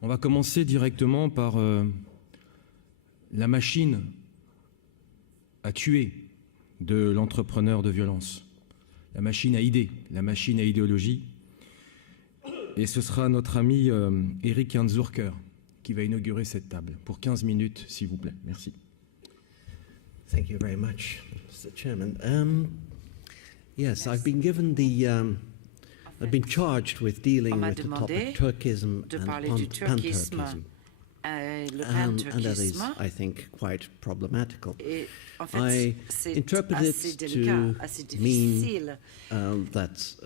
On va commencer directement par la machine à tuer de l'entrepreneur de violence, la machine à idées, la machine à idéologie. Et ce sera notre ami Erik-Jan Zurcher qui va inaugurer cette table. Pour 15 minutes, s'il vous plaît. Merci. Thank you very much, Mr. Chairman. Yes, I've been given the... I've been charged with dealing with the topic Turquism and panturquism. And that is, I think, quite problematical. I interpret it to mean that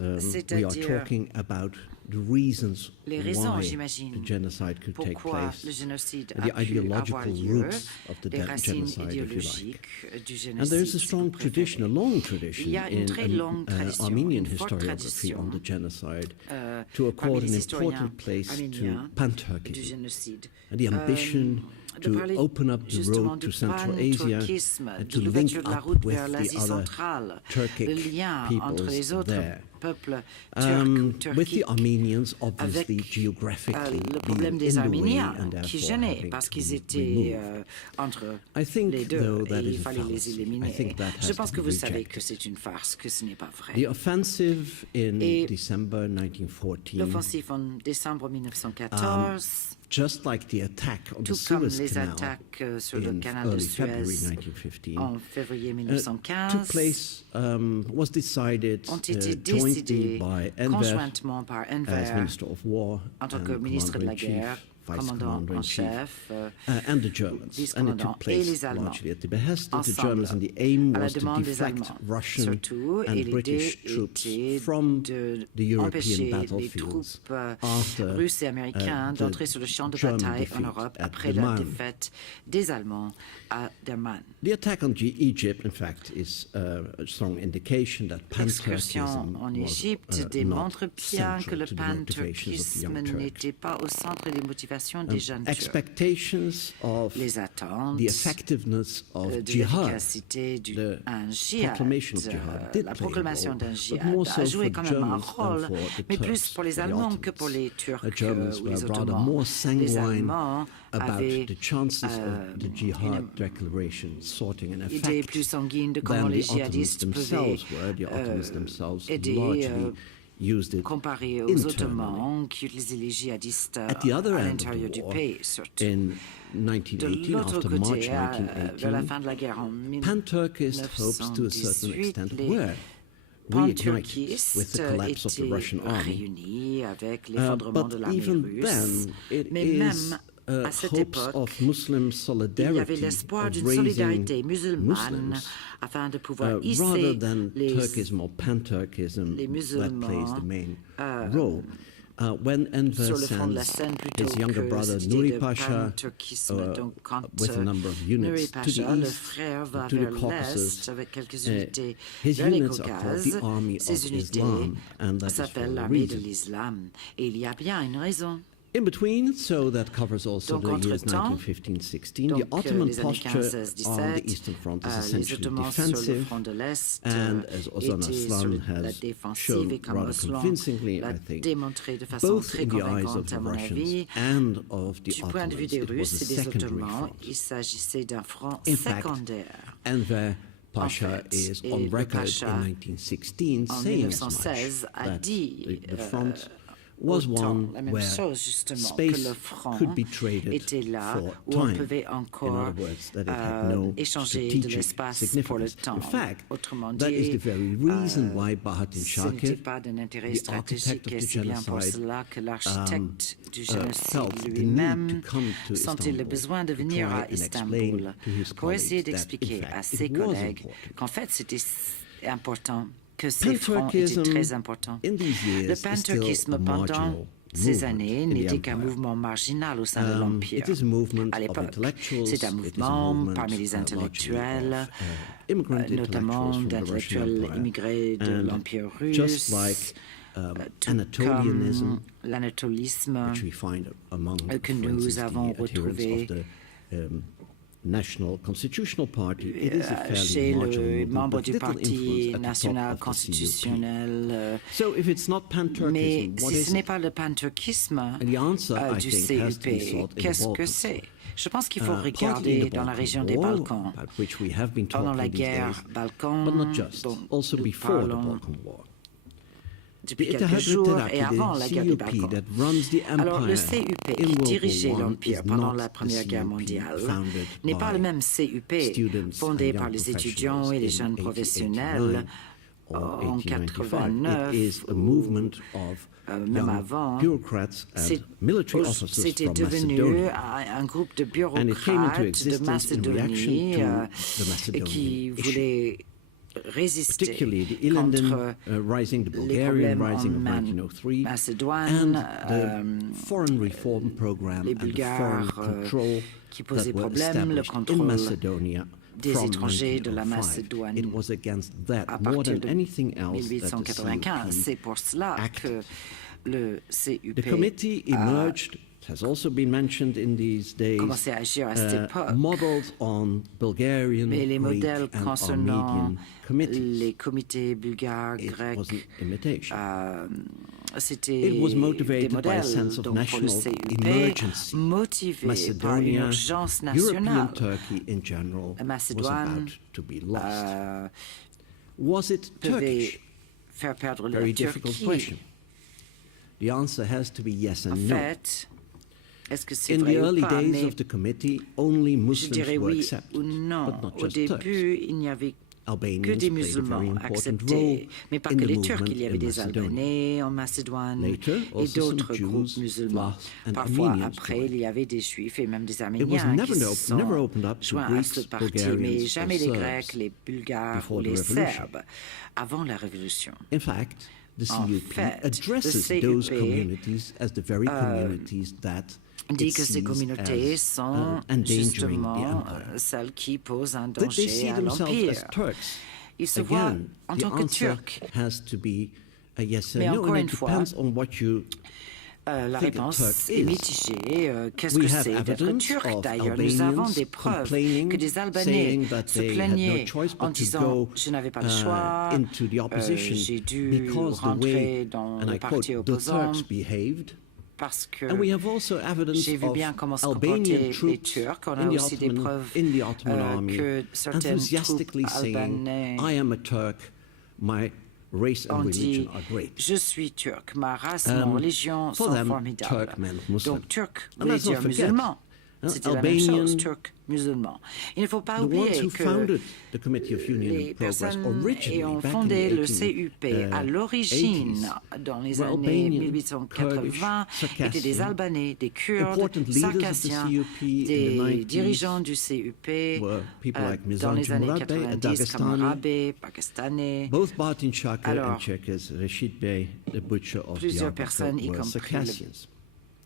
we are talking about the reasons why the genocide could take place, the ideological roots of the genocide, if you like. And there is a strong tradition, a long tradition in Armenian historiography on the genocide to accord an important place to panturquism and the ambition to open up the road to Central Asia and to link up with the other Turkic peoples there. With the Armenians, obviously, geographically being in the way and therefore having to be removed. I think, though, that is a fallacy. I think that has to be rejected. The offensive in December 1914, just like the attack on the Suez Canal in early February 1915, took place, was decided jointly by Enver as Minister of War and Commander-in-Chief, Vice Commander-in-Chief, and the Germans. And it took place largely at the behest of the Germans, and the aim was to deflect Russian and British troops from the European battlefields after the German defeat at the Marne. The attack on Egypt, in fact, is a strong indication that panturquism was not central to the motivations of the young Turks. Expectations of the effectiveness of jihad, the proclamation of jihad did play a role, but more so for Germans than for the Turks, for the Ottomans. The Germans were rather more sanguine about the chances of the jihad declaration sorting an effect than the Ottomans themselves were. The Ottomans themselves largely used it internally. At the other end of the war, in 1918, after March 1918, pan-Turkist hopes to a certain extent were reignited with the collapse of the Russian army. But even then, it is hopes of Muslim solidarity, of raising Muslims, rather than Turkism or pan-Turkism that plays the main role. When Enver sends his younger brother Nuri Pasha with a number of units to the east, to the Caucasus, his units are called the Army of Islam, and that is for a reason. In between, so that covers also the years 1915-16, the Ottoman posture on the Eastern Front is essentially defensive, and as Ozan Aslan has shown rather convincingly, I think, both in the eyes of the Russians and of the Ottomans, it was a secondary front. In fact, Enver Pasha is on record in 1916 saying as much, that the front was one where space could be traded for time. In other words, that it had no strategic significance. In fact, that is the very reason why Bahattin Shakir, the architect of the genocide, felt the need to come to Istanbul to try and explain to his colleagues that, in fact, it was important. Que ces fronts étaient très importants. Le panturquisme, pendant ces années, n'était qu'un mouvement marginal au sein de l'Empire. À l'époque, c'est un mouvement parmi les intellectuels, notamment d'intellectuels immigrés de l'Empire russe, comme l'anatolisme que nous avons retrouvé National Constitutional Party, it is a fairly chez marginal le movement, membre but du little Parti influence at the national top of the constitutionnel. So if it's not Mais pan-Turkism, what si is ce n'est it? pas le panturquisme And the answer, I du think, has to be CUP, sought in the qu'est-ce que Balkans. c'est? Je pense qu'il faut Partly regarder in the dans la Balkan région des War, Balkans, about which we have been pendant la talking these guerre days, Balkan, but not just, dont also nous before the parlons Balkan War. depuis The quelques jours et avant la guerre des CUP Balkans. that runs the Alors le empire CUP in qui World War dirigeait I l'Empire is pendant not la the Première Guerre CUP mondiale founded n'est pas le by même CUP students fondé and par young les étudiants professionals et les in jeunes 1889 professionnels or en 1895. It is a movement of même young avant. bureaucrats and military officers C'était from devenu Macedonia. un groupe de And it came into bureaucrates de existence in reaction Macédonie to the Macedonian qui issue. voulaient résister Particularly the Illinden contre rising, the les Bulgarian problèmes rising en of 1903, Macédoine, and the foreign reform program les and the foreign Bulgares control qui that posaient were problème, le established in contrôle Macedonia des from étrangers de la 1905. Macédoine It was against that à more partir than de anything else that the 1895. C'est CUP pour cela que le CUP The committee emerged, has also been mentioned in these days, commencé à agir à cette époque. modeled on Bulgarian, Mais les Greek modèles and concernant Armenian committees. les comités bulgares, It grecs, was an imitation. c'était It was des motivated by a modèles sense of donc pour le national CUP, emergency. motivés par une Macedonia, urgence European nationale. Turkey in general, La was Macédoine about to be lost. Was it Turkish? devait faire perdre la Very difficult Turquie. question. The answer has to be yes En and no. fait, est-ce que c'est In vrai the ou early pas? days Mais of the committee, only je Muslims dirais were oui accepted, ou non. but not Au just Turks. début, il n'y avait que Albanians des played a very musulmans important role acceptés, mais pas in que the les Turcs. movement Il y avait in des Macedonia. Albanais en Macédoine Later, et also some d'autres Jews, groupes musulmans. Slavs, and Parfois, Armenians après, joined. il y avait des Juifs et même des It was Arméniens never qui never opened up to joints à Greeks, ce parti, Bulgarians, mais or jamais les Serbs Grecs, les Bulgares before ou the les revolution. Serbes avant la Révolution. In fact, the En CUP fait, addresses le those CUP, communities as the very communities that dit it que ces sees communautés as, sont endangering the justement empire. celles qui posent un That they danger see à themselves l'Empire. as Turks. Ils se voient Again, en the tant que answer Turcs. has to be a yes Mais or no, encore and une it fois, depends on what you la think a réponse Turk est is. mitigée. Qu'est-ce We que have c'est d'être evidence turc of d'ailleurs? Nous avons Albanians des preuves complaining, que des Albanais saying that se they had no plaignaient choice en but to disant go je n'avais pas le choix, into the opposition j'ai dû because the rentrer way, dans and le I quote, parti the opposant Turks behaved. parce que And we have also evidence j'ai vu of bien comment se Albanian comportaient les troops Turcs. On in a the aussi des Ottoman, preuves in the Ottoman army que certaines enthusiastically troupes saying, albanais I am a Turk, my race and on religion dit are great. je suis turc, ma race, ma religion For sont them, formidables. Turk meant Muslim. Donc turc And voulait let's not dire forget, musulman. C'était la même chose, Albanian, turc, musulman. Il ne faut pas the ones oublier who que founded the Committee of Union les and Progress personnes originally ayant back fondé in le the CUP à l'origine, 80s, dans les were années Albanian, 1880, Kurdish, étaient des Circassian. Albanais, des Kurdes, Important leaders of the Circassiens, CUP in the des 90s dirigeants du CUP were people like dans les Mizanju années Murad Bey, a 90 comme Dagestani. Rabe, pakistanais. Both Bartin Shaka Alors, and Cherkess Rashid Bey, the butcher of plusieurs Diyarbakir, personnes, y were compris Circassians.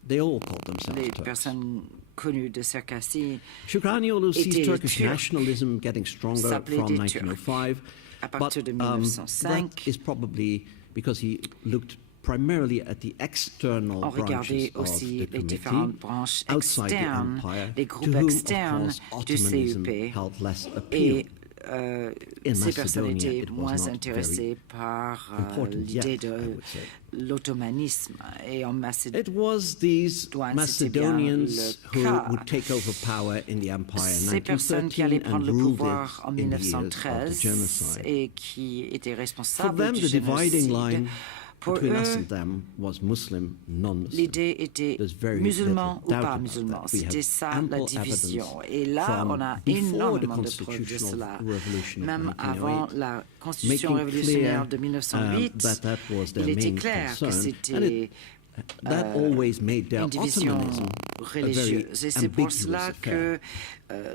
They all called themselves les Turks. personnes connues de Circassie Shukranioglu sees étaient Turkish Turcs, nationalism getting stronger s'appelaient from des Turcs. 1905, À but partir de that 1905, is probably because he looked primarily at the external on regardait branches of aussi the les committee différentes branches outside the externes, empire, les to groupes whom, externes of course, du Ottomanism CUP. held less appeal. Et In ces personnes Macedonia, étaient it was moins not intéressées par important l'idée yet, I de would say. l'ottomanisme. Et en Macédoine, It was these c'était bien Macedonians le who cas. would take over power in the empire in Ces personnes qui allaient 1913 prendre and le ruled pouvoir en it in the years of 1913 the genocide. et qui étaient For responsables them, du the dividing génocide, line pour between us eux, and them was Muslim, non-Muslim. l'idée était There's very musulman little ou doubt pas about musulman. that. We have C'était ça la ample division. evidence Et là, from on a before the énormément de preuves de constitutional cela. revolution of Même 1908, avant la constitution making révolutionnaire clear de 1908, that was their il était main clair que concern. c'était That always made their une division Ottomanism a very religieuse. Et c'est pour ambiguous cela affair. que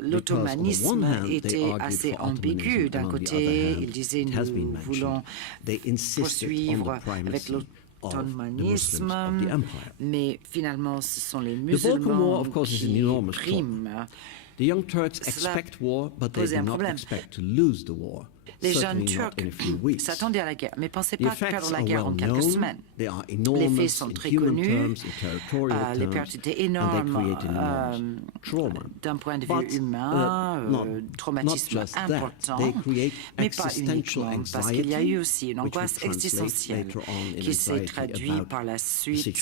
l'ottomanisme était assez ambigu. D'un côté, ils disaient nous voulons poursuivre avec l'ottomanisme, mais finalement ce sont les musulmans qui priment. The young Turks expect war, but they do not expect to lose the war. Les jeunes Turcs s'attendaient à la guerre, mais ne pensaient pas perdre la guerre en quelques semaines. Les faits sont très connus, les pertes étaient énormes d'un point de vue humain, traumatisme important, mais pas uniquement, parce qu'il y a eu aussi une angoisse existentielle qui s'est traduite par la suite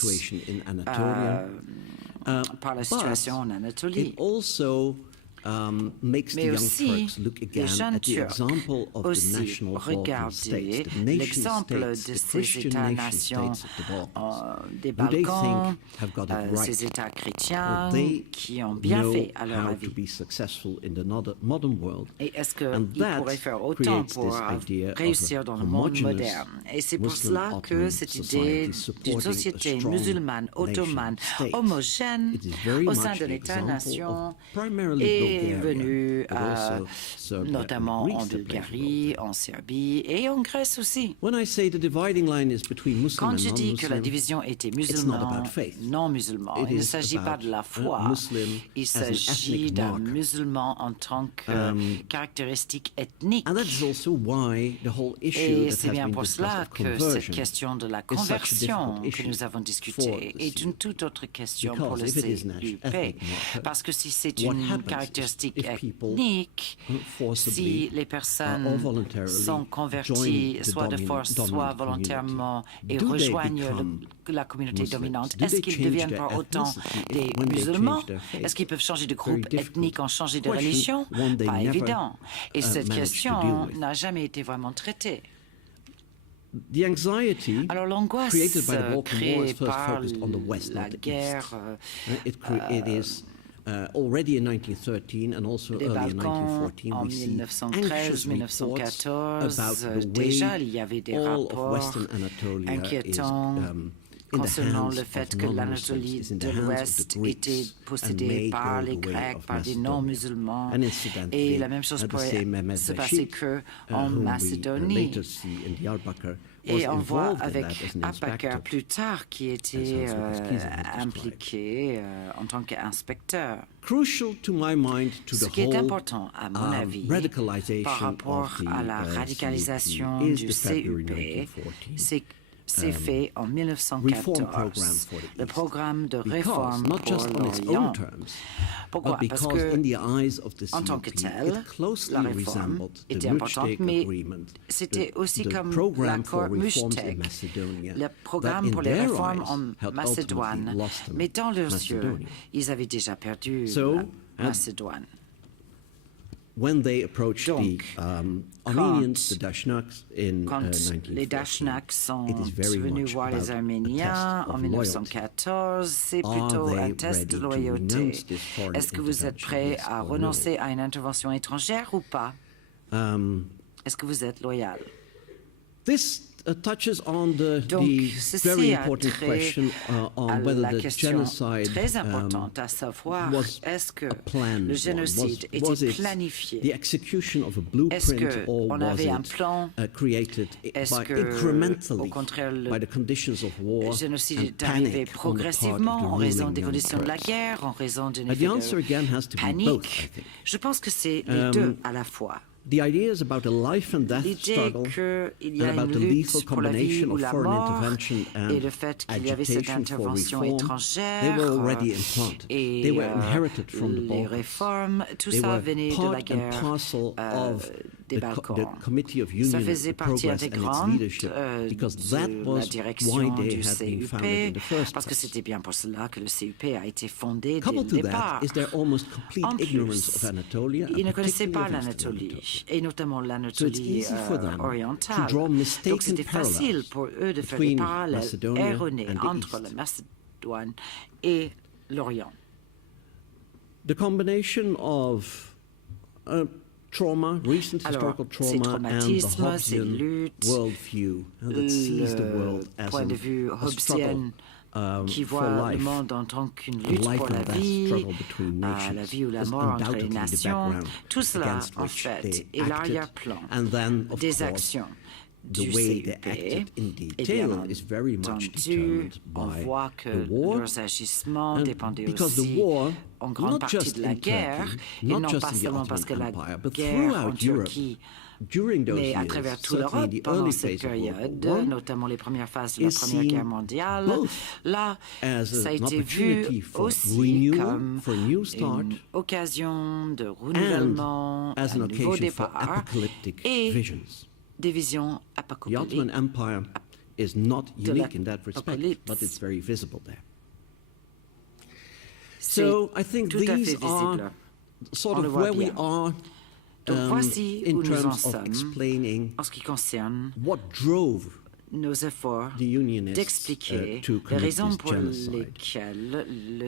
par la situation en Anatolie. Mais aussi, les jeunes Turcs aussi regardaient l'exemple de ces États-nations des Balkans, ces États chrétiens qui ont bien fait à leur avis. Et est-ce qu'ils pourraient faire autant pour réussir dans le monde moderne? Et c'est pour cela que cette idée d'une société musulmane, ottomane, homogène au sein de l'État-nation est venu notamment en Bulgarie, en Serbie et en Grèce aussi. Quand je dis que la division était musulman, non musulman, il ne s'agit pas de la foi, il s'agit d'un musulman en tant que caractéristique ethnique. Et c'est bien pour cela que cette question de la conversion que nous avons discutée est une toute autre question pour le CUP. Parce que si c'est une caractéristique ethnique, si les personnes sont converties soit de force, soit volontairement et rejoignent la communauté dominante, est-ce qu'ils deviennent par autant des musulmans? Est-ce qu'ils peuvent changer de groupe ethnique en changer de religion? Pas évident. Et cette question n'a jamais été vraiment traitée. Alors l'angoisse créée par la guerre des Balkans en 1913-1914, déjà il y avait des rapports inquiétants concernant le fait que l'Anatolie de l'Ouest était possédée par les Grecs, par des non-musulmans, et la même chose pourrait se passer qu'en Macédonie. Et on voit avec Becker plus tard qui était impliqué en tant qu'inspecteur. Ce qui est important, à mon avis, par rapport à la radicalisation du CUP, c'est fait en 1914, le programme de réforme pour l'Orient. Pourquoi? Parce que, en tant que tel, la réforme était importante, mais c'était aussi comme l'accord Mushtaq, le programme pour les réformes en Macédoine. Mais dans leurs yeux, ils avaient déjà perdu la Macédoine. When they approached the Armenians, the Dashnaks, quand les Dashnaks sont venus voir les Arméniens en 1914, c'est plutôt un test de loyauté. Est-ce que vous êtes prêts à renoncer à une intervention étrangère ou pas? Est-ce que vous êtes loyal? Touches on the very important question on whether the genocide très importante à savoir est-ce que le génocide était planifié, est-ce qu'on avait un plan, est-ce que au contraire le génocide est arrivé progressivement en raison des conditions de la guerre, en raison d'une panique? Je pense que c'est les deux à la fois. L'idée qu'il y a une lutte pour la vie ou la mort et le fait qu'il y avait cette intervention étrangère et les réformes, tout ça venait de la guerre des Balkans. Ça faisait partie intégrante de la direction du CUP, parce que c'était bien pour cela que le CUP a été fondé dès le départ. En plus, ils ne connaissaient pas l'Anatolie, et notamment l'Anatolie orientale. Donc c'était facile pour eux de faire des parallèles erronés entre la Macédoine et l'Orient. The combination of trauma, recent historical trauma, and the Hobbesian worldview that sees the world as point de vue hobbesien qui voit le monde en tant qu'une lutte pour la vie ou la mort entre les nations. Tout cela, en fait, est l'arrière-plan des actions the way they acted in detail is very much determined by the war, because the war, not just in Turkey, not just in the Ottoman Empire, but throughout Europe, during those years, certainly in the early phase of World War I, notamment les premières phases de la Première Guerre mondiale, là, ça a été vu aussi comme une occasion de renouvellement, un nouveau départ et des visions apocalyptiques. The Ottoman Empire is not unique in that respect, but it's very visible there. So I think these are sort of where we are in terms of explaining what drove nos efforts d'expliquer les raisons pour lesquelles le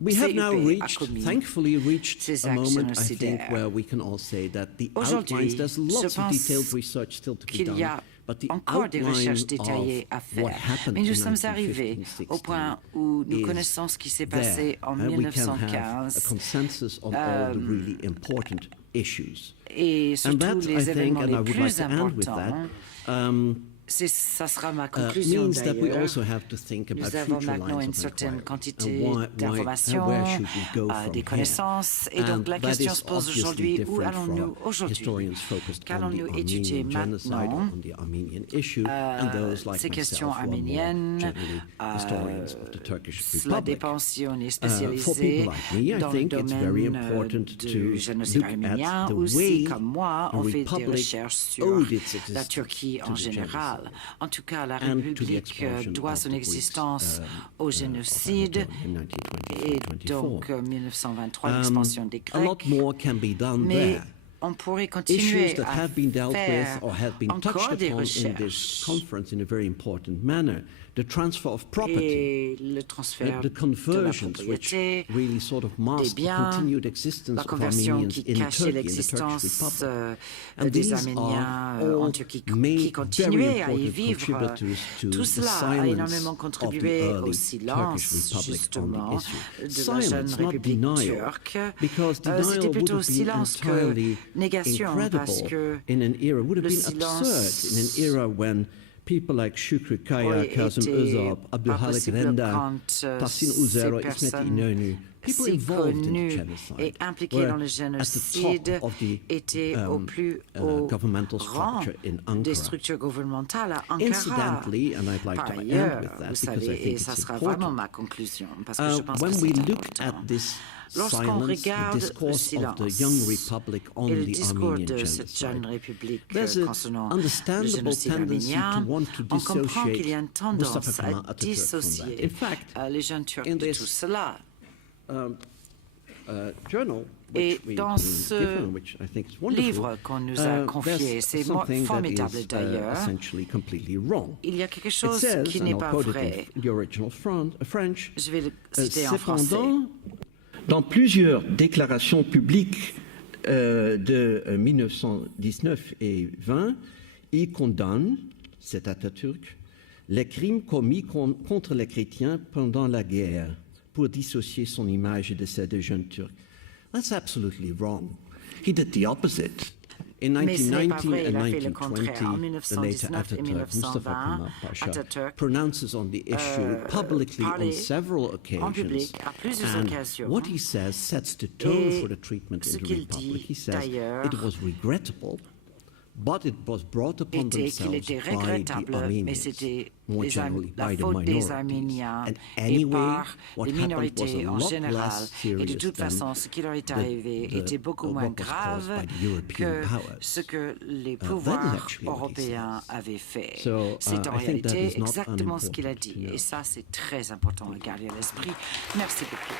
we have now CEP a reached, commis thankfully reached ces a actes moment, I think, génocidaires. where we can all say that the Aujourd'hui, outlines, there's lots je of pense detailed research still to be qu'il y a done, but the encore des recherches outline détaillées à of what faire. happened Mais nous in sommes arrivés 1915-16 au point où nous is connaissons ce qui s'est passé en there. We can have a 1915 consensus on all the really important issues. et And surtout that, I les think, événements and I les would like plus to end with that, importants. Ça sera ma conclusion means that we d'ailleurs. also have to think about Nous avons future maintenant une lines of certaine inquiry quantité and d'informations, where should we go from des connaissances, et donc la question se pose aujourd'hui, où allons-nous aujourd'hui? Qu'allons-nous étudier maintenant ces questions arméniennes? Cela dépend si on est spécialisé dans le domaine du génocide arménien ou si, comme moi, on fait des recherches sur la Turquie en général. En tout cas, la République doit son existence au génocide et donc 1923, l'expansion des Grecs. Mais on pourrait continuer à faire encore des recherches. The transfer of property, et le transfert the conversions, de la which propriété, really sort of des mask the biens, continued existence la of conversion Armenians qui in cachait Turkey, in the Turkish l'existence Republic. des Arméniens en Turquie qui continuaient à y vivre. Tout cela a énormément contribué au silence, justement, de la jeune République turque. C'était plutôt au silence que négation, parce que le silence people like Shukri Kaya, Kazım Özal, Abdülhalik Renda, Tahsin Uzer, İsmet İnönü, people involved in the genocide, et impliqués dans le génocide étaient au plus haut rang des structures gouvernementales à Ankara. Incidentally, and I'd like Par to ailleurs, end with that vous because I savez, think et it's ça sera vraiment important. ma conclusion, parce que je pense que When we c'est looked important. at this Lorsqu'on silence, the regarde le discourse of silence the young republic on et le the discours Armenian de cette jeune genocide, république there's an concernant le understandable génocide tendency arménien, to want to on comprend qu'il y a une dissociate tendance Mustafa Kemal à Atatürk from that. dissocier In fact, les jeunes Turcs in de this tout cela. Journal, Et which we've dans been ce given, which I think is wonderful, livre qu'on nous a confié, there's c'est something that formidable is d'ailleurs, essentially completely wrong. il y a quelque It chose says, qui and n'est I'll pas quote vrai. it in the original French, Je vais le citer en français. Cependant, dans plusieurs déclarations publiques de 1919 et 20, il condamne, cet Atatürk, les crimes commis contre les chrétiens pendant la guerre pour dissocier son image de celle des jeunes Turcs. That's absolutely wrong. He did the opposite. In 1919 and 1920, the later Atatürk, Mustafa Kemal Pasha, pronounces on the issue publicly on several occasions. And what he says sets the tone for the treatment in the Republic. He says it was regrettable, but it was brought upon themselves by the Armenians, more generally by the minorities. And anyway, what happened was a lot less serious than ce qui leur est arrivé était beaucoup moins grave que ce que les pouvoirs européens avaient fait. C'est en réalité exactement ce qu'il a dit. Et ça, c'est très important à garder à l'esprit. Merci beaucoup.